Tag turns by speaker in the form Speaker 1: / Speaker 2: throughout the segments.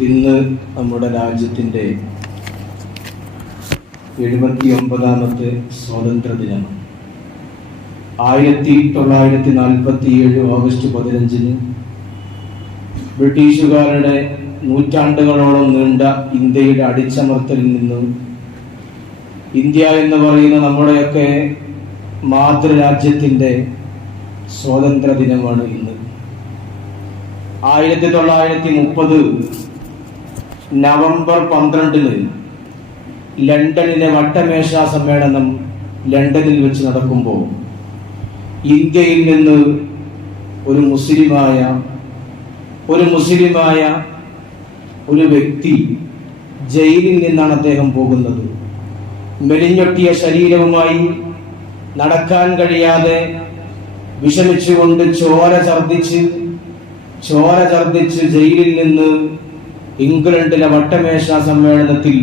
Speaker 1: ഇന്ന് നമ്മുടെ രാജ്യത്തിന്റെ എഴുപത്തി ഒമ്പതാമത്തെ സ്വാതന്ത്ര്യ ദിനമാണ് ആയിരത്തി തൊള്ളായിരത്തി നാൽപ്പത്തി ഏഴ് ഓഗസ്റ്റ് പതിനഞ്ചിന് ബ്രിട്ടീഷുകാരുടെ നൂറ്റാണ്ടുകളോളം നീണ്ട ഇന്ത്യയുടെ അടിച്ചമർത്തലിൽ നിന്നും ഇന്ത്യ എന്ന് പറയുന്ന നമ്മുടെയൊക്കെ മാതൃരാജ്യത്തിന്റെ സ്വാതന്ത്ര്യ ദിനമാണ് ഇന്ന്. ആയിരത്തി തൊള്ളായിരത്തി മുപ്പത് നവംബർ പന്ത്രണ്ടിന് ലണ്ടനിലെ വട്ടമേശ സമ്മേളനം ലണ്ടനിൽ വെച്ച് നടക്കുമ്പോൾ ഇന്ത്യയിൽ നിന്ന് ഒരു മുസ്ലിമായ ഒരു മുസ്ലിമായ ഒരു വ്യക്തി ജയിലിൽ നിന്നാണ് അദ്ദേഹം പോകുന്നത്. മെലിഞ്ഞൊട്ടിയ ശരീരവുമായി നടക്കാൻ കഴിയാതെ വിഷമിച്ചുകൊണ്ട് ചോര ഛർദിച്ച് ചോര ഛർദിച്ച് ജയിലിൽ നിന്ന് ഇംഗ്ലണ്ടിലെ വട്ടമേശ സമ്മേളനത്തിൽ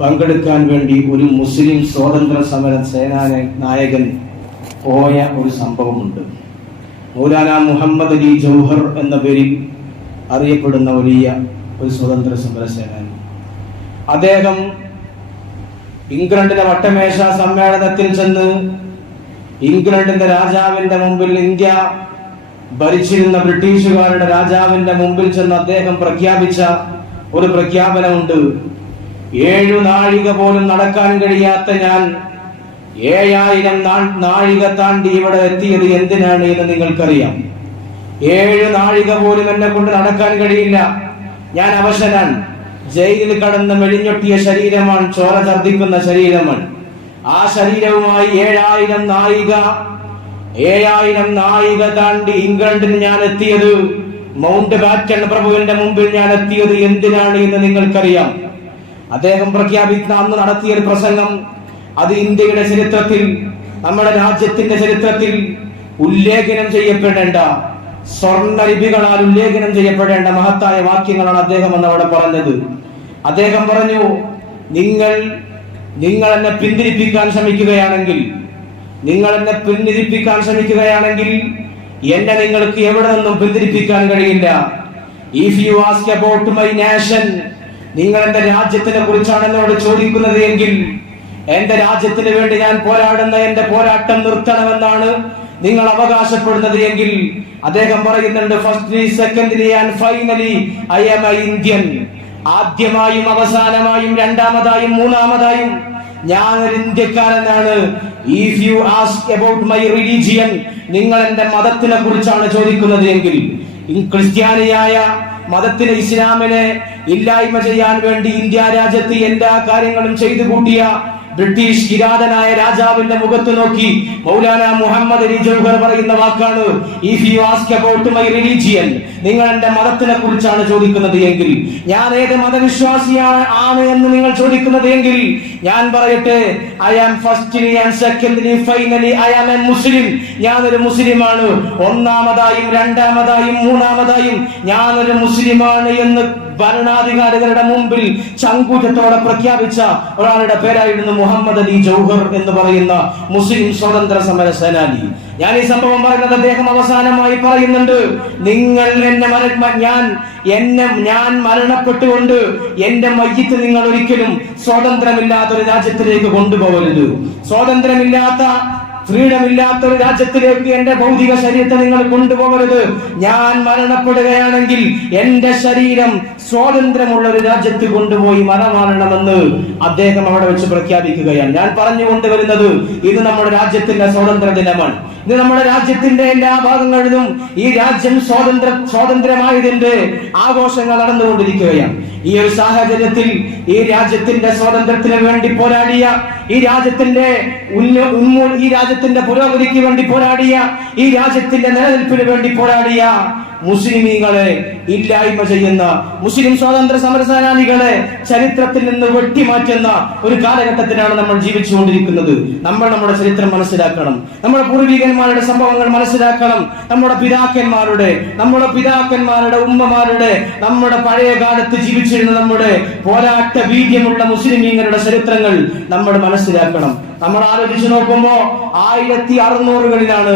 Speaker 1: പങ്കെടുക്കാൻ വേണ്ടി ഒരു മുസ്ലിം സ്വാതന്ത്ര്യ സമര സേനാ നായകൻ പോയ ഒരു സംഭവമുണ്ട്. മൗലാന മുഹമ്മദ് അലി ജൗഹർ എന്ന പേരിൽ അറിയപ്പെടുന്ന വലിയ ഒരു സ്വതന്ത്ര സമര സേനാനി. അദ്ദേഹം ഇംഗ്ലണ്ടിലെ വട്ടമേശ സമ്മേളനത്തിൽ ചെന്ന് ഇംഗ്ലണ്ടിന്റെ രാജാവിന്റെ മുമ്പിൽ ഇന്ത്യ ഭരിച്ചിരുന്ന ബ്രിട്ടീഷുകാരുടെ രാജാവിന്റെ മുമ്പിൽ ചെന്ന് അദ്ദേഹം പ്രഖ്യാപിച്ച ഒരു പ്രഖ്യാപനമുണ്ട്. ഏഴു നാഴിക പോലും നടക്കാൻ കഴിയാത്ത ഞാൻ ഏഴായിരം നാഴിക താണ്ടി ഇവിടെ എത്തിയത് എന്തിനാണ് എന്ന് നിങ്ങൾക്കറിയാം. ഏഴു നാഴിക പോലും എന്നെ കൊണ്ട് നടക്കാൻ കഴിയില്ല. ഞാൻ അവശനാണ് ജയിലിൽ കടന്ന് മെലിഞ്ഞൊട്ടിയ ശരീരമാണ് ചോര ഛർദിക്കുന്ന ശരീരമാണ്. ആ ശരീരവുമായി ഏഴായിരം നായിക ഏഴായിരം നായിക താണ്ടി ഇംഗ്ലണ്ടിൽ ഞാൻ എത്തിയത് മൗണ്ട് ബാറ്റൺ പ്രഭുവിന്റെ മുമ്പിൽ ഞാൻ എത്തിയത് എന്തിനാണ് എന്ന് നിങ്ങൾക്കറിയാം. അദ്ദേഹം പ്രഖ്യാപിക്കുന്ന അന്ന് നടത്തിയ ഒരു പ്രസംഗം അത് ഇന്ത്യയുടെ ചരിത്രത്തിൽ നമ്മുടെ രാജ്യത്തിന്റെ ചരിത്രത്തിൽ ഉല്ലേഖനം ചെയ്യപ്പെടേണ്ട സ്വർണലിപികളാൽ ഉല്ലേഖനം ചെയ്യപ്പെടേണ്ട മഹത്തായ വാക്യങ്ങളാണ് അദ്ദേഹം അന്ന് അവിടെ പറഞ്ഞത്. അദ്ദേഹം പറഞ്ഞു നിങ്ങൾ നിങ്ങൾ എന്നെ പിന്തിരിപ്പിക്കാൻ ശ്രമിക്കുകയാണെങ്കിൽ നിങ്ങൾ എന്നെ പിന്തിരിപ്പിക്കാൻ ശ്രമിക്കുകയാണെങ്കിൽ എന്നെ നിങ്ങൾക്ക് എവിടെ നിന്നും പിന്തിരിപ്പിക്കാൻ കഴിയില്ല. If you ask about my nation നിങ്ങൾ എന്റെ രാജ്യത്തിനെ കുറിച്ചാണ് എന്നോട് ചോദിക്കുന്നത് എങ്കിൽ എന്റെ രാജ്യത്തിന് വേണ്ടി ഞാൻ പോരാടുന്ന എന്റെ പോരാട്ടം നിർത്തണമെന്നാണ് നിങ്ങൾ അവകാശപ്പെടുന്നത് എങ്കിൽ അദ്ദേഹം പറയുന്നുണ്ട് firstly secondly and finally I'm a Indian ആദ്യമായും അവസാനമായും രണ്ടാമതായും മൂന്നാമതായും ഞാൻ ഒരു ഇന്ത്യക്കാരനാണ്. If you ask about my religion നിങ്ങൾ എന്റെ മതത്തിനെ കുറിച്ചാണ് ചോദിക്കുന്നത് എങ്കിൽ ക്രിസ്ത്യാനിയായ മതത്തിന് ഇസ്ലാമിനെ ഇല്ലായ്മ ചെയ്യാൻ വേണ്ടി ഇന്ത്യ രാജ്യത്ത് എല്ലാ കാര്യങ്ങളും ചെയ്തു കൂട്ടിയ ബ്രിട്ടീഷ് കിരാതനായ രാജാവിന്റെ മുഖത്ത് നോക്കി മൗലാന മുഹമ്മദ് അലി ജൗഹർ പറയുന്ന വാക്കാണ് if you ask about my religion നിങ്ങൾ എന്റെ മതത്തിനെ കുറിച്ചാണ് ചോദിക്കുന്നത് എങ്കിൽ. ഞാൻ ഏത് മതവിശ്വാസിയാണ് ആണ് എന്ന് നിങ്ങൾ ചോദിക്കുന്നത് എങ്കിൽ ഞാൻ പറയട്ടെ I am firstly and secondly finally I am a Muslim ഞാൻ ഞാനൊരു മുസ്ലിമാണ് ഒന്നാമതായും രണ്ടാമതായും മൂന്നാമതായും ഞാനൊരു മുസ്ലിമാണ് എന്ന് ഭരണാധികാരികളുടെ മുമ്പിൽ ചങ്കൂറ്റത്തോടെ പ്രഖ്യാപിച്ച ഒരാളുടെ പേരായിരുന്നു മുഹമ്മദ് അലി ജൗഹർ എന്ന് പറയുന്ന മുസ്ലിം സ്വതന്ത്ര സമര സേനാനി. ഞാൻ ഈ സംഭവം പറയുന്നത് അദ്ദേഹം അവസാനമായി പറയുന്നുണ്ട്. നിങ്ങൾ എന്നെ ഞാൻ എന്നെ ഞാൻ മരണപ്പെട്ടുകൊണ്ട് എന്റെ മയ്യത്ത് നിങ്ങൾ ഒരിക്കലും സ്വാതന്ത്ര്യമില്ലാത്ത ഒരു രാജ്യത്തിലേക്ക് കൊണ്ടുപോകരുത്. സ്വാതന്ത്ര്യമില്ലാത്ത ഫ്രീഡം ഇല്ലാത്ത ഒരു രാജ്യത്തിലേക്ക് എന്റെ ഭൗതിക ശരീരത്തെ നിങ്ങൾ കൊണ്ടുപോകരുത്. ഞാൻ മരണപ്പെടുകയാണെങ്കിൽ എന്റെ ശരീരം സ്വാതന്ത്ര്യമുള്ള ഒരു രാജ്യത്ത് കൊണ്ടുപോയി മരണമാണെന്ന് അദ്ദേഹം അവിടെ വെച്ച് പ്രഖ്യാപിക്കുകയാണ്. ഞാൻ പറഞ്ഞു കൊണ്ടുവരുന്നത് ഇത് നമ്മുടെ രാജ്യത്തിന്റെ സ്വാതന്ത്ര്യ ദിനമാണ്. ഇത് നമ്മുടെ രാജ്യത്തിന്റെ എല്ലാ ഭാഗങ്ങളിലും ഈ രാജ്യം സ്വാതന്ത്ര്യ സ്വാതന്ത്ര്യമായതിന്റെ ആഘോഷങ്ങൾ നടന്നുകൊണ്ടിരിക്കുകയാണ്. ഈ ഒരു സാഹചര്യത്തിൽ ഈ രാജ്യത്തിന്റെ സ്വാതന്ത്ര്യത്തിന് വേണ്ടി പോരാടിയ ഈ രാജ്യത്തിന്റെ ഈ രാജ്യത്തിന്റെ പുരോഗതിക്ക് വേണ്ടി പോരാടിയ ഈ രാജ്യത്തിന്റെ നിലനിൽപ്പിന് വേണ്ടി പോരാടിയ മുസ്ലിമീങ്ങളെ ഇല്ലായ്മ ചെയ്യുന്ന മുസ്ലിം സ്വാതന്ത്ര്യ സമരസേനാനികളെ ചരിത്രത്തിൽ നിന്ന് വെട്ടിമാറ്റുന്ന ഒരു കാലഘട്ടത്തിലാണ് നമ്മൾ ജീവിച്ചുകൊണ്ടിരിക്കുന്നത്. നമ്മൾ നമ്മുടെ ചരിത്രം മനസ്സിലാക്കണം. നമ്മുടെ പൂർവികന്മാരുടെ സംഭവങ്ങൾ മനസ്സിലാക്കണം. നമ്മുടെ പിതാക്കന്മാരുടെ നമ്മുടെ പിതാക്കന്മാരുടെ ഉമ്മമാരുടെ നമ്മുടെ പഴയ കാലത്ത് ജീവിച്ചു ജീവിച്ചിരുന്ന നമ്മുടെ പോരാട്ട വീര്യമുള്ള മുസ്ലിമീങ്ങളുടെ ചരിത്രങ്ങൾ നമ്മൾ മനസ്സിലാക്കണം. നമ്മൾ ആലോചിച്ച് നോക്കുമ്പോ ആയിരത്തി അറുന്നൂറുകളിലാണ്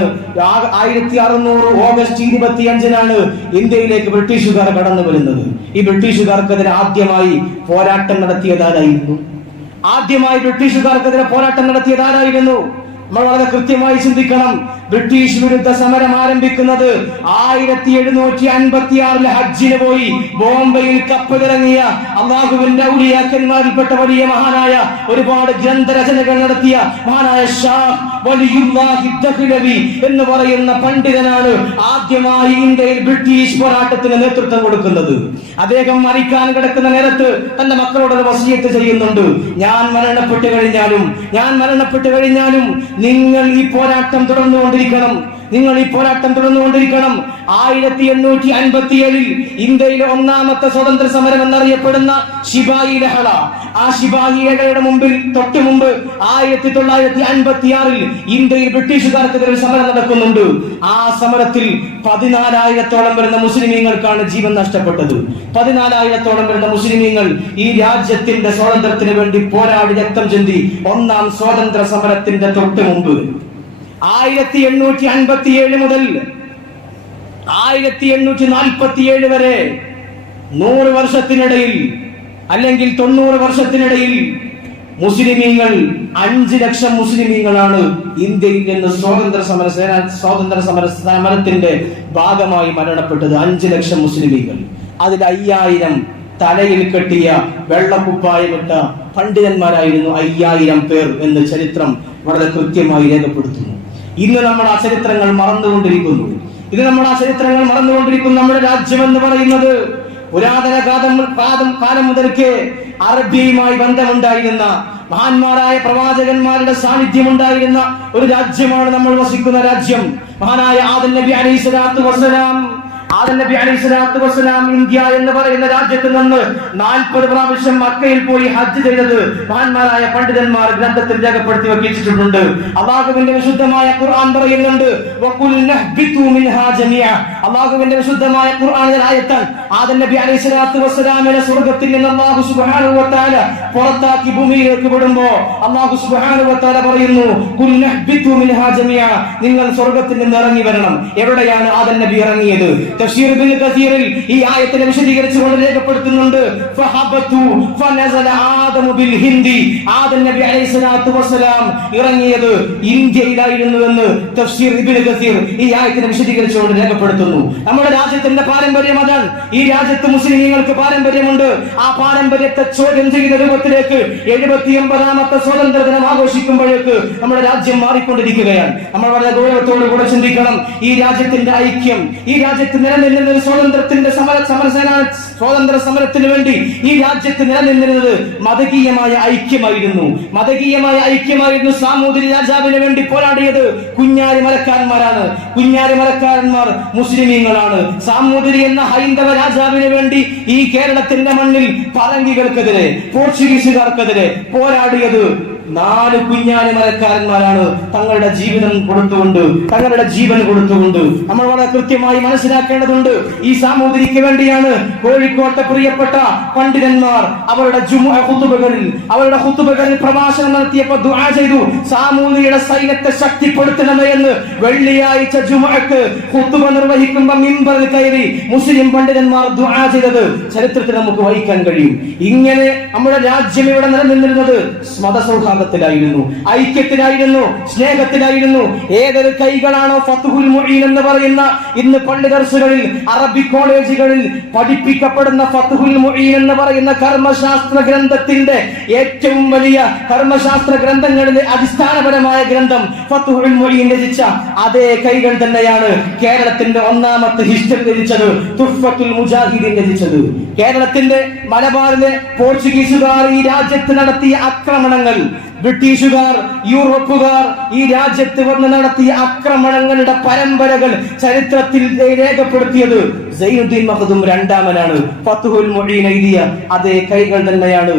Speaker 1: ആയിരത്തി അറുന്നൂറ് ഓഗസ്റ്റ് ഇരുപത്തി അഞ്ചിനാണ് ഇന്ത്യയിലേക്ക് ബ്രിട്ടീഷുകാർ കടന്നു വരുന്നത്. ഈ ബ്രിട്ടീഷുകാർക്കെതിരെ ആദ്യമായി പോരാട്ടം നടത്തിയതാരായിരുന്നു? ആദ്യമായി ബ്രിട്ടീഷുകാർക്കെതിരെ പോരാട്ടം നടത്തിയതാരായിരുന്നു? നമ്മൾ വളരെ കൃത്യമായി ചിന്തിക്കണം. ബ്രിട്ടീഷ് വിരുദ്ധ സമരം ആരംഭിക്കുന്നത് ആയിരത്തി എഴുന്നൂറ്റി അൻപത്തി ആറിൽ ഹജ്ജിന് പോയി ബോംബെയിൽ കപ്പലിറങ്ങിയ അള്ളാഹുവിന്റെ ഔലിയാക്കന്മാരിൽപ്പെട്ട വലിയ മഹാനായ ഒരുപാട് ഗ്രന്ഥരചനകൾ നടത്തിയ മഹാനായ ഷാ എന്ന് പറയുന്ന പണ്ഡിതനാണ് ആദ്യമായി ഇന്ത്യയിൽ ബ്രിട്ടീഷ് പോരാട്ടത്തിന് നേതൃത്വം കൊടുക്കുന്നത്. അദ്ദേഹം മരിക്കാൻ കിടക്കുന്ന നേരത്ത് തന്റെ മക്കളോട് വസിയത്ത് ചെയ്യുന്നുണ്ട്. ഞാൻ മരണപ്പെട്ടു കഴിഞ്ഞാലും ഞാൻ മരണപ്പെട്ടു കഴിഞ്ഞാലും നിങ്ങൾ ഈ പോരാട്ടം തുടർന്നുകൊണ്ടിരിക്കണം നിങ്ങൾ ഈ പോരാട്ടം തുടർന്നുകൊണ്ടിരിക്കണം. ആയിരത്തി എണ്ണൂറ്റി അൻപത്തി ഏഴിൽ ഇന്ത്യയിലെ ഒന്നാമത്തെ സ്വതന്ത്ര സമരം എന്നറിയപ്പെടുന്ന ശിപായി ലഹള. ആ ശിപായി ലഹളയുടെ മുമ്പിൽ തൊട്ടു മുമ്പ് ആയിരത്തി തൊള്ളായിരത്തി അൻപത്തി ആറിൽ ഇന്ത്യയിൽ ബ്രിട്ടീഷുകാർക്കെതിരെ ഒരു സമരം നടക്കുന്നുണ്ട്. ആ സമരത്തിൽ പതിനാലായിരത്തോളം വരുന്ന മുസ്ലിമീങ്ങൾക്കാണ് ജീവൻ നഷ്ടപ്പെട്ടത്. പതിനാലായിരത്തോളം വരുന്ന മുസ്ലിമീങ്ങൾ ഈ രാജ്യത്തിന്റെ സ്വാതന്ത്ര്യത്തിന് വേണ്ടി പോരാടി രക്തം ചിന്തി ഒന്നാം സ്വാതന്ത്ര്യ സമരത്തിന്റെ തൊട്ട് മുമ്പ്. ആയിരത്തി എണ്ണൂറ്റി അൻപത്തി ഏഴ് മുതൽ ആയിരത്തി എണ്ണൂറ്റി നാൽപ്പത്തി ഏഴ് വരെ നൂറ് വർഷത്തിനിടയിൽ അല്ലെങ്കിൽ തൊണ്ണൂറ് വർഷത്തിനിടയിൽ മുസ്ലിമീങ്ങൾ അഞ്ച് ലക്ഷം മുസ്ലിമീങ്ങളാണ് ഇന്ത്യയിൽ നിന്ന് സ്വാതന്ത്ര്യ സമര സേന സ്വാതന്ത്ര്യ സമര സമരത്തിന്റെ ഭാഗമായി മരണപ്പെട്ടത് അഞ്ച് ലക്ഷം മുസ്ലിമീങ്ങൾ. അതിൽ അയ്യായിരം തലയിൽ കെട്ടിയ വെള്ളക്കുപ്പായമിട്ട പണ്ഡിതന്മാരായിരുന്നു അയ്യായിരം പേർ എന്ന് ചരിത്രം വളരെ കൃത്യമായി രേഖപ്പെടുത്തുന്നു. ഇന്ന് നമ്മൾ ആ ചരിത്രങ്ങൾ മറന്നുകൊണ്ടിരിക്കുന്നു. ഇത് നമ്മൾ ആ ചരിത്രങ്ങൾ മറന്നുകൊണ്ടിരിക്കുന്നു നമ്മുടെ രാജ്യം എന്ന് പറയുന്നത് പുരാതന കാലം കാലം കാലം മുതൽക്കേ അറബിയുമായി ബന്ധമുണ്ടായിരുന്ന മഹാന്മാരായ പ്രവാചകന്മാരുടെ സാന്നിധ്യം ഉണ്ടായിരുന്ന ഒരു രാജ്യമാണ് നമ്മൾ വസിക്കുന്ന രാജ്യം. മഹാനായ ആദൻ നബി അലൈഹി സ്വലാത്തു വസ്സലാം. ആദൻ നബി അലൈഹി വസ്സലാം ഇന്ത്യ എന്ന് പറയുന്ന രാജ്യത്ത് നിന്ന് നാൽപ്പത് പ്രാവശ്യം മക്കയിൽ പോയി ഹജ്ജ് ചെയ്തത് മഹാന്മാരായ പണ്ഡിതന്മാർ ഗ്രന്ഥത്തിൽ രേഖപ്പെടുത്തി വെച്ചിട്ടുണ്ട്. അള്ളാഹുവിന്റെ വിശുദ്ധമായ ഖുർആൻ പറയുന്നുണ്ട് അള്ളാഹുവിന്റെ വിശുദ്ധമായ ഖുർആനിൽ ആയത്താൽ ആദൻ നബി അലൈഹി സ്വലാത്തു വസ്സലാമിനെ സ്വർഗത്തിൽ നിന്ന് അള്ളാഹു സുബ്ഹാനഹു വ തആല പുറത്താക്കി ഭൂമിയിലേക്ക് വിടുമ്പോൾ അള്ളാഹു സുബ്ഹാനഹു വ തആല പറയുന്നു ഖുൽ നഹ്ബിതു മിൻഹാ ജമീഅ. നിങ്ങൾ സ്വർഗത്തിൽ നിന്ന് ഇറങ്ങി വരണം. എവിടെയാണ് ആദൻ നബി ഇറങ്ങിയത്? തഫ്സീർ ഇബ്നു കസീറിൽ ഈ ആയത്തിനെ വിശദീകരിച്ചുകൊണ്ട് രേഖപ്പെടുത്തുന്നുണ്ട്. ഫഹബതു ഫനസല ആദമു ബിൽ ഹിന്ദി. നബി അലൈഹി സ്വലാത്തു വസ്സലാം ഇറങ്ങിയത് ഇന്ത്യയിലായിരുന്നു എന്ന് തഫ്സീർ ഇബ്നു കസീർ ഈ ആയത്തിനെ വിശദീകരിച്ചുകൊണ്ട് രേഖപ്പെടുത്തുന്നു. നമ്മുടെ രാജ്യത്തിന്റെ പാരമ്പര്യം അതാണ്. ഈ രാജ്യത്ത് മുസ്ലിമീങ്ങൾക്ക് പാരമ്പര്യമുണ്ട്. ആ പാരമ്പര്യത്തെ ചോദ്യം ചെയ്യുന്ന രൂപത്തിലേക്ക് എഴുപത്തി ഒമ്പതാമത്തെ സ്വാതന്ത്ര്യ ദിനം ആഘോഷിക്കുമ്പോഴേക്ക് നമ്മുടെ രാജ്യം മാറിക്കൊണ്ടിരിക്കുകയാണ്. നമ്മൾ വളരെ ഗൗരവത്തോടു കൂടെ ചിന്തിക്കണം. ഈ രാജ്യത്തിന്റെ ഐക്യം ഈ രാജ്യത്ത് നിലനിന്നിരുന്ന ഒരു സ്വാതന്ത്ര്യത്തിന്റെ സമര സമരസേന സ്വാതന്ത്ര്യ സമരത്തിന് വേണ്ടി ഈ രാജ്യത്ത് നിലനിന്നിരുന്നത് മതകീയമായ ഐക്യമായിരുന്നു. മതകീയമായ ഐക്യമായിരുന്നു സാമൂതിരി രാജാവിന് വേണ്ടി പോരാടിയത് കുഞ്ഞാരി മലക്കാരന്മാരാണ്. കുഞ്ഞാരി മലക്കാരന്മാർ മുസ്ലിമീങ്ങളാണ്. സാമൂതിരി എന്ന ഹൈന്ദവ രാജാവിന് വേണ്ടി ഈ കേരളത്തിന്റെ മണ്ണിൽ പറങ്കികൾക്കെതിരെ പോർച്ചുഗീസുകാർക്കെതിരെ പോരാടിയത് നാല് കുഞ്ഞാലി മരക്കാരന്മാരാണ് തങ്ങളുടെ ജീവിതം കൊടുത്തുകൊണ്ട് തങ്ങളുടെ ജീവൻ കൊടുത്തുകൊണ്ട്. നമ്മൾ വളരെ കൃത്യമായി മനസ്സിലാക്കേണ്ടതുണ്ട് ഈ സാമൂതിരിക്ക് വേണ്ടിയാണ് കോഴിക്കോട്ടെ പ്രിയപ്പെട്ട പണ്ഡിതന്മാർ അവരുടെ ജുമുഅ ഖുതുബകളിൽ അവരുടെ ഹുത്തുബകളിൽ പ്രഭാഷണം നടത്തിയപ്പോൾ ദുആ ചെയ്തു. സാമൂതിരിയുടെ സൈന്യത്തെ ശക്തിപ്പെടുത്തണമേ എന്ന് വെള്ളിയാഴ്ച ജുമുഅക്ക് ഖുതുബ നിർവഹിക്കുമ്പോൾ മിമ്പറിൽ കയറി മുസ്ലിം പണ്ഡിതന്മാർ ദുആ ചെയ്തത് ചരിത്രത്തിൽ നമുക്ക് വഹിക്കാൻ കഴിയും. ഇങ്ങനെ നമ്മുടെ രാജ്യം ഇവിടെ നിലനിന്നിരുന്നത് മതസൗഹാർദ്ദത്തിലായിരുന്നു ഐക്യത്തിലായിരുന്നു സ്നേഹത്തിലായിരുന്നു. ഏതൊരു കൈകളാണോ ഫത്തുഹുൽ മുഈൻ എന്ന് പറയുന്ന ഇന്ന് പള്ളി ദർസുകളിൽ അറബി കോളേജുകളിൽ പഠിപ്പിക്കപ്പെടുന്ന ഫത്തുഹുൽ മുഈൻ എന്ന് പറയുന്ന കർമ്മശാസ്ത്ര ഗ്രന്ഥത്തിന്റെ ഏറ്റവും വലിയ കർമ്മശാസ്ത്ര ഗ്രന്ഥങ്ങളിലെ അടിസ്ഥാനപരമായ ഗ്രന്ഥം ഫത്തുഹുൽ മുഈൻ രചിച്ച അതേ കൈകൾ തന്നെയാണ് കേരളത്തിന്റെ ഒന്നാമത്തെ ഹിസ്റ്ററി രചിച്ചത് തുഫത്തുൽ മുജാഹിദീൻ രചിച്ചത്. കേരളത്തിന്റെ മലബാറിലെ പോർച്ചുഗീസുകാർ ഈ രാജ്യത്ത് നടത്തിയ ആക്രമണങ്ങൾ ബ്രിട്ടീഷുകാർ യൂറോപ്പുകാർ ഈ രാജ്യത്ത് വന്ന് നടത്തിയ ആക്രമണങ്ങളുടെ പരമ്പരകൾ ചരിത്രത്തിൽ രേഖപ്പെടുത്തിയത് സൈനുദ്ദീൻ മഹദും രണ്ടാമനാണ്. ഫത്തുഹുൽ മൊഴീൻ എഴുതിയ അതേ കൈകൾ തന്നെയാണ്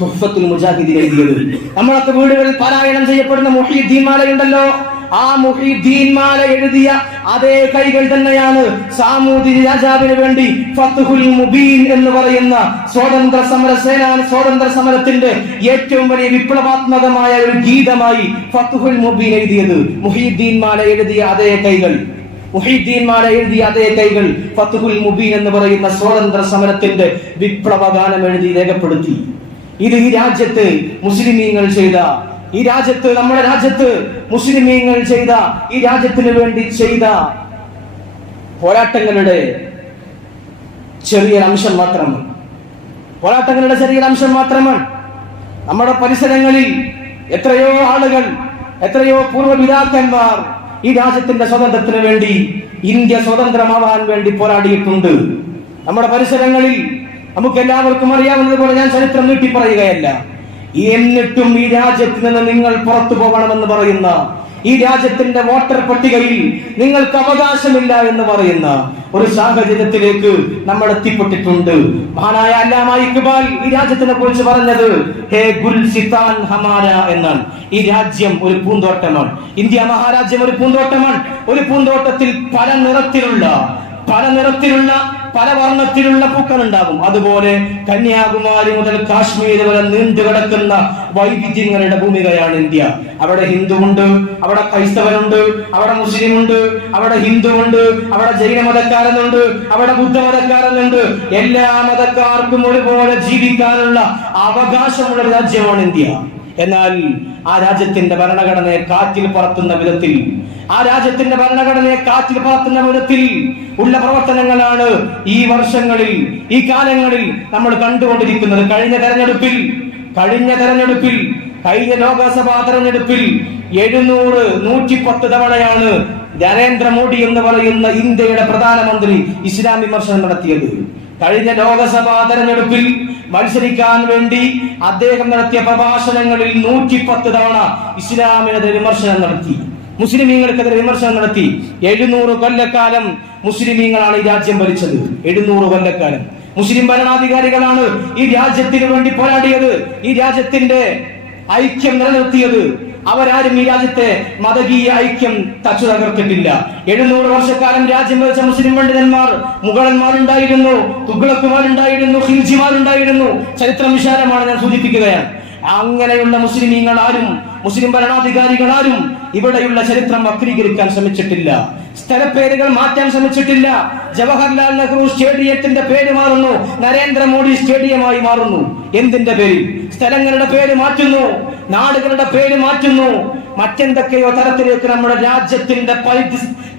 Speaker 1: തുഫത്തുൽ മുജാഹിദീൻ എഴുതിയത്. നമ്മളൊക്കെ വീടുകളിൽ പാരായണം ചെയ്യപ്പെടുന്ന മുഹീദ്ദീൻ മാലയുണ്ടല്ലോ. ആ മുഹീദ്ദീൻ മാല എഴുതിയ അതേ കൈകൾ തന്നെയാണ് സാമൂതിരി രാജാവിന് വേണ്ടി ഫത്തുഹുൽ മുബീൻ എന്ന് പറയുന്ന സ്വാതന്ത്ര്യ സമര സേനാ സ്വാതന്ത്ര്യ സമരത്തിന്റെ ഏറ്റവും വലിയ വിപ്ലവാത്മകമായ ഒരു ഗീതമായി ഫത്തുഹുൽ മുബീൻ എഴുതിയത്. മുഹീദ്ദീൻ മാല എഴുതിയ അതേ കൈകൾ. മുഹീദ്ദീൻ മാല എഴുതിയ അതേ കൈകൾ ഫത്തുഹുൽ മുബീൻ എന്ന് പറയുന്ന സ്വാതന്ത്ര്യ സമരത്തിന്റെ വിപ്ലവ ഗാനം എഴുതി രേഖപ്പെടുത്തി. ഇത് ഈ രാജ്യത്ത് മുസ്ലിമീങ്ങൾ ചെയ്ത ഈ രാജ്യത്ത് നമ്മുടെ രാജ്യത്ത് മുസ്ലിമീങ്ങൾ ചെയ്ത ഈ രാജ്യത്തിന് വേണ്ടി ചെയ്ത പോരാട്ടങ്ങളുടെ ചെറിയൊരു അംശം മാത്രമാണ് പോരാട്ടങ്ങളുടെ ചെറിയൊരു അംശം മാത്രമാണ്. നമ്മുടെ പരിസരങ്ങളിൽ എത്രയോ ആളുകൾ എത്രയോ പൂർവപിതാക്കന്മാർ ഈ രാജ്യത്തിന്റെ സ്വാതന്ത്ര്യത്തിന് വേണ്ടി ഇന്ത്യ സ്വതന്ത്രമാവാൻ വേണ്ടി പോരാടിയിട്ടുണ്ട്. നമ്മുടെ പരിസരങ്ങളിൽ നമുക്ക് എല്ലാവർക്കും അറിയാവുന്നത് പോലെ ഞാൻ ചരിത്രം നീട്ടി പറയുകയല്ല എന്നിട്ടും ഈ രാജ്യത്ത് നിന്ന് നിങ്ങൾ പുറത്തു പോകണമെന്ന് പറയുന്ന ഈ രാജ്യത്തിന്റെ വോട്ടർ പട്ടികയിൽ നിങ്ങൾക്ക് അവകാശമില്ല എന്ന് പറയുന്ന ഒരു സാഹചര്യത്തിലേക്ക് നമ്മൾ എത്തിപ്പെട്ടിട്ടുണ്ട്. മഹാനായ അല്ലാമ ഇക്ബാൽ ഈ രാജ്യത്തിനെ കുറിച്ച് പറഞ്ഞത് ഹേ ഗുൽ സിത്താൻ ഹമാര എന്നാണ്. ഈ രാജ്യം ഒരു പൂന്തോട്ടമാണ്. ഇന്ത്യ മഹാരാജ്യം ഒരു പൂന്തോട്ടമാണ്. ഒരു പൂന്തോട്ടത്തിൽ പല നിറത്തിലുള്ള പല നിറത്തിലുള്ള പല വർണത്തിലുള്ള പൂക്കൾ ഉണ്ടാകും അതുപോലെ കന്യാകുമാരി മുതൽ കാശ്മീർ വരെ നീണ്ടു കിടക്കുന്ന വൈവിധ്യങ്ങളുടെ ഭൂമികയാണ് ഇന്ത്യ. അവിടെ ഹിന്ദുവുണ്ട് അവിടെ ക്രൈസ്തവനുണ്ട് അവിടെ മുസ്ലിമുണ്ട് അവിടെ ഹിന്ദുവുണ്ട് അവിടെ ജൈന മതക്കാരനുണ്ട് അവിടെ ബുദ്ധമതക്കാരനുണ്ട് എല്ലാ മതക്കാർക്കും ഒരുപോലെ ജീവിക്കാനുള്ള അവകാശമുള്ള രാജ്യമാണ് ഇന്ത്യ. എന്നാൽ ആ രാജ്യത്തിന്റെ ഭരണഘടനയെ കാറ്റിൽ പറത്തുന്ന വിധത്തിൽ ആ രാജ്യത്തിന്റെ ഭരണഘടനയെ കാറ്റിൽ പറത്തുന്ന വിധത്തിൽ ഉള്ള പ്രവർത്തനങ്ങളാണ് ഈ വർഷങ്ങളിൽ ഈ കാലങ്ങളിൽ നമ്മൾ കണ്ടുകൊണ്ടിരിക്കുന്നത്. കഴിഞ്ഞ തെരഞ്ഞെടുപ്പിൽ കഴിഞ്ഞ തെരഞ്ഞെടുപ്പിൽ കഴിഞ്ഞ ലോകസഭാ തെരഞ്ഞെടുപ്പിൽ എഴുന്നൂറ് നൂറ്റിപ്പത്ത് തവണയാണ് നരേന്ദ്രമോദി എന്ന് പറയുന്ന ഇന്ത്യയുടെ പ്രധാനമന്ത്രി ഇസ്ലാം വിമർശനം നടത്തിയത്. കഴിഞ്ഞ ലോകസഭാ തെരഞ്ഞെടുപ്പിൽ മത്സരിക്കാൻ വേണ്ടി അദ്ദേഹം നടത്തിയ പ്രഭാഷണങ്ങളിൽ നൂറ്റിപ്പത്ത് തവണ ഇസ്ലാമിനെതിരെ വിമർശനം നടത്തി. മുസ്ലിമീങ്ങൾക്കെതിരെ വിമർശനം നടത്തി. എഴുന്നൂറ് കൊല്ലക്കാലം മുസ്ലിമീങ്ങളാണ് ഈ രാജ്യം ഭരിച്ചത്. എഴുന്നൂറ് കൊല്ലക്കാലം. മുസ്ലിം ഭരണാധികാരികളാണ് ഈ രാജ്യത്തിന് വേണ്ടി പോരാടിയത്. ഈ രാജ്യത്തിന്റെ ഐക്യം നിലനിർത്തിയത്. അവരാരും ഈ രാജ്യത്തെ മതകീയ ഐക്യം തച്ചു തകർത്തിട്ടില്ല. എഴുന്നൂറ് വർഷക്കാലം രാജ്യം വെച്ച മുസ്ലിം പണ്ഡിതന്മാർ മുഗളന്മാരുണ്ടായിരുന്നു തുഗ്ലക്കുമാരുണ്ടായിരുന്നു ഹിൽജിമാരുണ്ടായിരുന്നു. ചരിത്രം വിശാലമാണ് ഞാൻ സൂചിപ്പിക്കുകയാണ്. അങ്ങനെയുള്ള മുസ്ലിമീങ്ങൾ ആരും മുസ്ലിം ഭരണാധികാരികളാരും ഇവിടെയുള്ള ചരിത്രം വക്രീകരിക്കാൻ ശ്രമിച്ചിട്ടില്ല. സ്ഥലപ്പേരുകൾ മാറ്റാൻ ശ്രമിച്ചിട്ടില്ല. ജവഹർലാൽ നെഹ്റു സ്റ്റേഡിയത്തിന്റെ പേര് മാറുന്നു. നരേന്ദ്രമോദി സ്റ്റേഡിയമായി മാറുന്നു. എന്തിന്റെ പേരിൽ? സ്ഥലങ്ങളുടെ പേര് മാറ്റുന്നു. നാടുകളുടെ പേര് മാറ്റുന്നു. മറ്റെന്തൊക്കെയോ തരത്തിലേക്ക് നമ്മുടെ രാജ്യത്തിന്റെ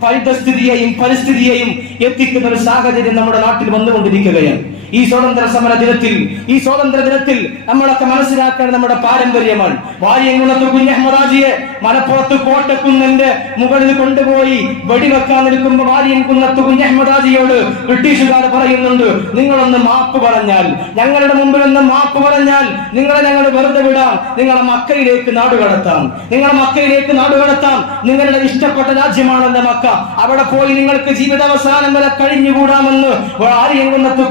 Speaker 1: പരിതസ്ഥിതിയെയും പരിസ്ഥിതിയെയും എത്തിക്കുന്ന ഒരു സാഹചര്യം നമ്മുടെ നാട്ടിൽ വന്നുകൊണ്ടിരിക്കുകയാണ്. ഈ സ്വാതന്ത്ര്യ സമര ദിനത്തിൽ ഈ സ്വാതന്ത്ര്യ ദിനത്തിൽ നമ്മളൊക്കെ മനസ്സിലാക്കേണ്ട നമ്മുടെ പാരമ്പര്യമാണ്. വാര്യംകുളത്ത് കുഞ്ഞഹമ്മദാജിയെ മലപ്പുറത്ത് കോട്ടക്കുന്നന്റെ മുകളിൽ കൊണ്ടുപോയി വെടിവെക്കാൻ നിൽക്കുമ്പോൾ വാര്യംകുന്നത്ത് കുഞ്ഞഹമ്മദാജിയോട് ബ്രിട്ടീഷുകാർ പറയുന്നുണ്ട് നിങ്ങളൊന്ന് മാപ്പ് പറഞ്ഞാൽ ഞങ്ങളുടെ മുമ്പിൽ ഒന്ന് മാപ്പ് പറഞ്ഞാൽ നിങ്ങളെ ഞങ്ങൾ വെറുതെ വിടാം. നിങ്ങളെ മക്കയിലേക്ക് നാടുകടത്താം നിങ്ങളെ മക്കയിലേക്ക് നാടുകടത്താം നിങ്ങളുടെ ഇഷ്ടപ്പെട്ട രാജ്യമാണല്ലോ മക്ക. അവിടെ പോയി നിങ്ങൾക്ക് ജീവിതാവസാനം വരെ കഴിഞ്ഞുകൂടാമെന്ന് ആര്യംകുന്നത്ത്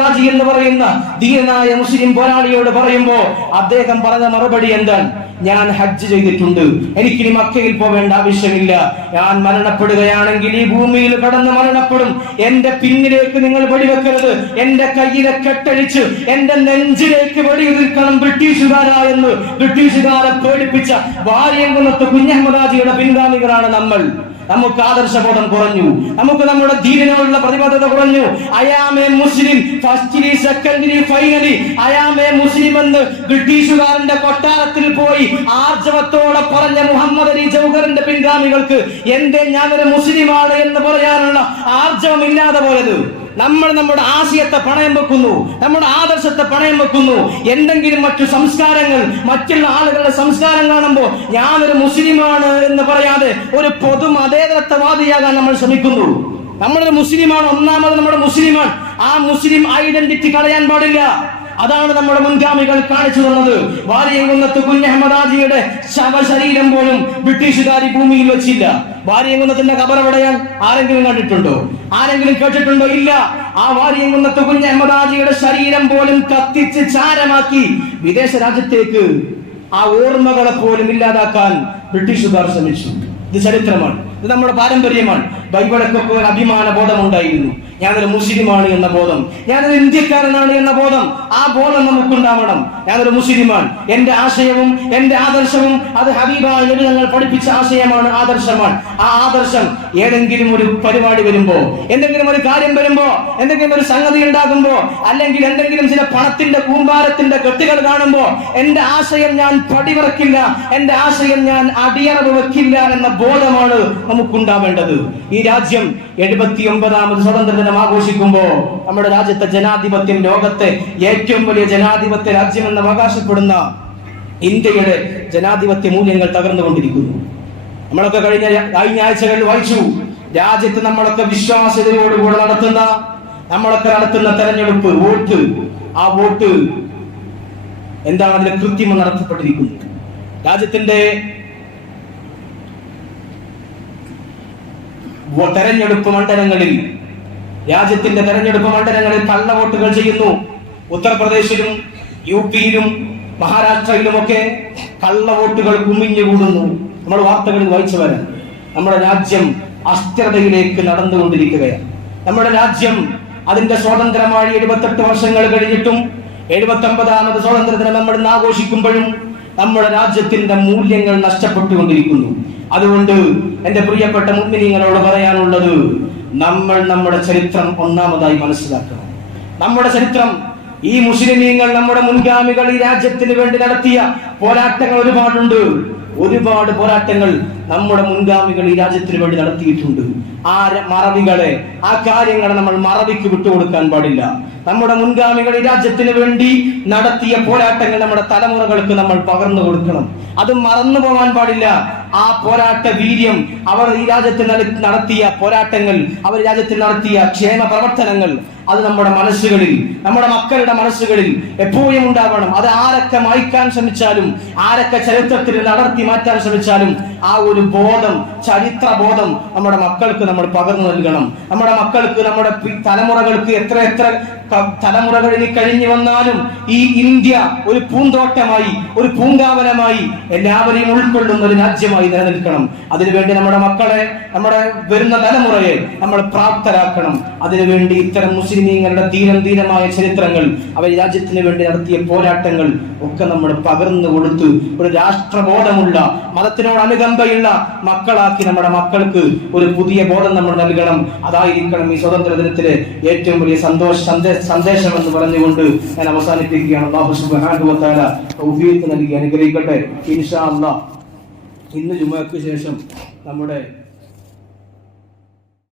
Speaker 1: കുഞ്ഞഹമ്മദാജി എന്ന് പറയുന്ന ധീരനായ മുസ്ലിം പോരാളിയോട് പറയുമ്പോൾ അദ്ദേഹം പറഞ്ഞ മറുപടി എന്താണ്? ഞാൻ ഹജ്ജ് ചെയ്തിട്ടുണ്ട്. എനിക്കിനി മക്കയിൽ പോവേണ്ട ആവശ്യമില്ല. ഞാൻ മരണപ്പെടുകയാണെങ്കിൽ ഈ ഭൂമിയിൽ കടന്ന് മരണപ്പെടും. എന്റെ പിന്നിലേക്ക് നിങ്ങൾ വെടിവെക്കരുത് എന്റെ കയ്യിലെ കെട്ടഴിച്ച് എന്റെ നെഞ്ചിലേക്ക് വെടിവെക്കണം ബ്രിട്ടീഷുകാരാ എന്ന്. ബ്രിട്ടീഷുകാരെ പേടിപ്പിച്ച വാര്യംകുന്നത്ത് കുഞ്ഞഹമ്മദാജിയുടെ പിൻഗാമികളാണ് നമ്മൾ. നമുക്ക് ആദർശബോധം കുറഞ്ഞു. നമുക്ക് നമ്മുടെ ധീരനോടുള്ള പ്രതിബദ്ധത കുറഞ്ഞു. അയാമേ മുസ്ലിം ഫസ്റ്റിലി സെക്കൻഡിലി ഫൈനലി അയാമേ മുസ്ലിം എന്ന് ബ്രിട്ടീഷുകാരന്റെ കൊട്ടാരത്തിൽ പോയി ആർജവത്തോടെ പറഞ്ഞ മുഹമ്മദ് അലി ജൗഹറിന്റെ പിൻഗാമികൾക്ക് എന്തേ ഞാനൊരു മുസ്ലിമാണ് എന്ന് പറയാനുള്ള ആർജവം ഇല്ലാതെ പോയത്. നമ്മൾ നമ്മുടെ ആശയത്തെ പണയം വെക്കുന്നു. നമ്മുടെ ആദർശത്തെ പണയം വെക്കുന്നു. എന്തെങ്കിലും മറ്റു സംസ്കാരങ്ങൾ മറ്റുള്ള ആളുകളുടെ സംസ്കാരം കാണുമ്പോൾ ഞാനൊരു മുസ്ലിമാണ് എന്ന് പറയാതെ ഒരു പൊതു മതേതരത്വവാദിയാകാൻ നമ്മൾ ശ്രമിക്കുന്നു. നമ്മളൊരു മുസ്ലിമാണ് ഒന്നാമത് നമ്മുടെ മുസ്ലിമാണ്. ആ മുസ്ലിം ഐഡന്റിറ്റി കളയാൻ പാടില്ല. അതാണ് നമ്മുടെ മുൻഗാമികൾ കാണിച്ചു തന്നത്. വാര്യംകുന്നത്ത് കുഞ്ഞഹമ്മദാജിയുടെ ശവശരീരം പോലും ബ്രിട്ടീഷുകാർ ഭൂമിയിൽ വെച്ചില്ല. വാര്യംകുന്നത്തിന്റെ കബറവിടയാൻ ആരെങ്കിലും കണ്ടിട്ടുണ്ടോ? ആരെങ്കിലും കേട്ടിട്ടുണ്ടോ? ഇല്ല. ആ വാര്യംകുന്നത്ത് കുഞ്ഞഹമ്മദാജിയുടെ ശരീരം പോലും കത്തിച്ച് ചാരമാക്കി വിദേശ രാജ്യത്തേക്ക് ആ ഓർമ്മകളെ പോലും ഇല്ലാതാക്കാൻ ബ്രിട്ടീഷുകാർ ശ്രമിച്ചു. ഇത് ചരിത്രമാണ്. ഇത് നമ്മുടെ പാരമ്പര്യമാണ്. ബൈബിളൊക്കെ ഒരു അഭിമാന ബോധം ഉണ്ടായിരുന്നു ഞാനൊരു മുസ്ലിമാണ് എന്ന ബോധം. ഞാനൊരു ഇന്ത്യക്കാരനാണ് എന്ന ബോധം. ആ ബോധം നമുക്കുണ്ടാവണം. ഞാനൊരു മുസ്ലിമാണ്. എന്റെ ആശയവും എന്റെ ആദർശവും അത് ഹബീബായ നബി ഞങ്ങൾ പഠിപ്പിച്ച ആശയമാണ് ആദർശമാണ്. ആ ആദർശം ഏതെങ്കിലും ഒരു പരിപാടി വരുമ്പോ എന്തെങ്കിലും ഒരു കാര്യം വരുമ്പോ എന്തെങ്കിലും ഒരു സംഗതി ഉണ്ടാകുമ്പോ അല്ലെങ്കിൽ എന്തെങ്കിലും ചില പണത്തിന്റെ കൂമ്പാരത്തിന്റെ കെട്ടുകൾ കാണുമ്പോ എന്റെ ആശയം ഞാൻ പടിവിറക്കില്ല എന്റെ ആശയം ഞാൻ അടിയറവ് വെക്കില്ല എന്ന ബോധമാണ് നമുക്കുണ്ടാവേണ്ടത്. ഈ രാജ്യം എഴുപത്തി ഒമ്പതാമത് സ്വതന്ത്ര ദിനം ആഘോഷിക്കുമ്പോ നമ്മുടെ രാജ്യത്തെ ജനാധിപത്യം ലോകത്തെ ഏറ്റവും വലിയ ജനാധിപത്യ രാജ്യം എന്ന് അവകാശപ്പെടുന്ന ഇന്ത്യയുടെ ജനാധിപത്യ മൂല്യങ്ങൾ തകർന്നുകൊണ്ടിരിക്കുന്നു. നമ്മളൊക്കെ കഴിഞ്ഞ കഴിഞ്ഞ ആഴ്ചകളിൽ വായിച്ചു. രാജ്യത്ത് നമ്മളൊക്കെ വിശ്വാസ്യതയോടുകൂടെ നടത്തുന്ന നമ്മളൊക്കെ നടത്തുന്ന തെരഞ്ഞെടുപ്പ് വോട്ട്. ആ വോട്ട് എന്താണ് അതിലെ കൃത്രിമം നടത്തപ്പെട്ടിരിക്കുന്നത് രാജ്യത്തിന്റെ തെരഞ്ഞെടുപ്പ് മണ്ഡലങ്ങളിൽ രാജ്യത്തിന്റെ തെരഞ്ഞെടുപ്പ് മണ്ഡലങ്ങളിൽ കള്ള വോട്ടുകൾ ചെയ്യുന്നു. ഉത്തർപ്രദേശിലും യു പിയിലും മഹാരാഷ്ട്രയിലുമൊക്കെ കുമിഞ്ഞു കൂടുന്നു നമ്മൾ വാർത്തകളിൽ വായിച്ചു വരാം. നമ്മുടെ രാജ്യം അസ്ഥിരതയിലേക്ക് നടന്നുകൊണ്ടിരിക്കുകയാണ്. നമ്മുടെ രാജ്യം അതിന്റെ സ്വാതന്ത്ര്യമായി എഴുപത്തെട്ട് വർഷങ്ങൾ കഴിഞ്ഞിട്ടും എഴുപത്തി ഒമ്പതാമത് സ്വാതന്ത്ര്യ ദിനം നമ്മൾ ആഘോഷിക്കുമ്പോഴും നമ്മുടെ രാജ്യത്തിന്റെ മൂല്യങ്ങൾ നഷ്ടപ്പെട്ടുകൊണ്ടിരിക്കുന്നു. അതുകൊണ്ട് എന്റെ പ്രിയപ്പെട്ട മുൻമിനിങ്ങളോട് പറയാനുള്ളത് നമ്മൾ നമ്മുടെ ചരിത്രം ഒന്നാമതായി മനസ്സിലാക്കണം. നമ്മുടെ ചരിത്രം ഈ മുസ്ലിമീങ്ങൾ നമ്മുടെ മുൻഗാമികൾ ഈ രാജ്യത്തിന് വേണ്ടി നടത്തിയ പോരാട്ടങ്ങൾ ഒരുപാടുണ്ട്. ഒരുപാട് പോരാട്ടങ്ങൾ നമ്മുടെ മുൻഗാമികൾ ഈ രാജ്യത്തിന് വേണ്ടി നടത്തിയിട്ടുണ്ട്. ആ മറവികളെ ആ കാര്യങ്ങളെ നമ്മൾ മറവിക്ക് വിട്ടുകൊടുക്കാൻ പാടില്ല. നമ്മുടെ മുൻഗാമികൾ ഈ രാജ്യത്തിന് വേണ്ടി നടത്തിയ പോരാട്ടങ്ങൾ നമ്മുടെ തലമുറകൾക്ക് നമ്മൾ പകർന്നു കൊടുക്കണം. അത് മറന്നു പോകാൻ പാടില്ല. ആ പോരാട്ട വീര്യം അവർ ഈ രാജ്യത്ത് നട- നടത്തിയ പോരാട്ടങ്ങൾ അവർ രാജ്യത്തിൽ നടത്തിയ ക്ഷേമ പ്രവർത്തനങ്ങൾ അത് നമ്മുടെ മനസ്സുകളിൽ നമ്മുടെ മക്കളുടെ മനസ്സുകളിൽ എപ്പോഴും ഉണ്ടാവണം. അത് ആരൊക്കെ മായ്ക്കാൻ ശ്രമിച്ചാലും ആരൊക്കെ ചരിത്രത്തിൽ നടത്തി മാറ്റാൻ ശ്രമിച്ചാലും ആ ഒരു ബോധം ചരിത്ര ബോധം നമ്മുടെ മക്കൾക്ക് നമ്മൾ പകർന്നു നൽകണം. നമ്മുടെ മക്കൾക്ക് നമ്മുടെ തലമുറകൾക്ക് എത്ര എത്ര തലമുറകൾ ഇനി കഴിഞ്ഞു വന്നാലും ഈ ഇന്ത്യ ഒരു പൂന്തോട്ടമായി ഒരു പൂങ്കാവനമായി എല്ലാവരെയും ഉൾക്കൊള്ളുന്ന ഒരു രാജ്യമായി നിലനിൽക്കണം. അതിനുവേണ്ടി നമ്മുടെ മക്കളെ നമ്മുടെ വരുന്ന തലമുറയെ നമ്മൾ പ്രാപ്തരാക്കണം. അതിനുവേണ്ടി ഇത്തരം മുസ്ലിമീങ്ങളുടെ ധീരം ധീരമായ ചരിത്രങ്ങൾ അവർ രാജ്യത്തിന് വേണ്ടി നടത്തിയ പോരാട്ടങ്ങൾ ഒക്കെ നമ്മൾ പകർന്നു കൊടുത്ത് ഒരു രാഷ്ട്രബോധമുള്ള മതത്തിനോട് അനുകമ്പയുള്ള മക്കളാക്കി നമ്മുടെ മക്കൾക്ക് ഒരു പുതിയ ബോധം നമ്മൾ നൽകണം. അതായിരിക്കണം ഈ സ്വതന്ത്ര ദിനത്തിലെ ഏറ്റവും വലിയ സന്തോഷ സന്ദേശം എന്ന് പറഞ്ഞുകൊണ്ട് ഞാൻ അവസാനിപ്പിക്കുകയാണ്. തൗഫീഖ് നൽകി അനുഗ്രഹിക്കട്ടെ. ഇൻഷാ അല്ലാഹ് ഇന്ന് ജുമക്ക് ശേഷം നമ്മുടെ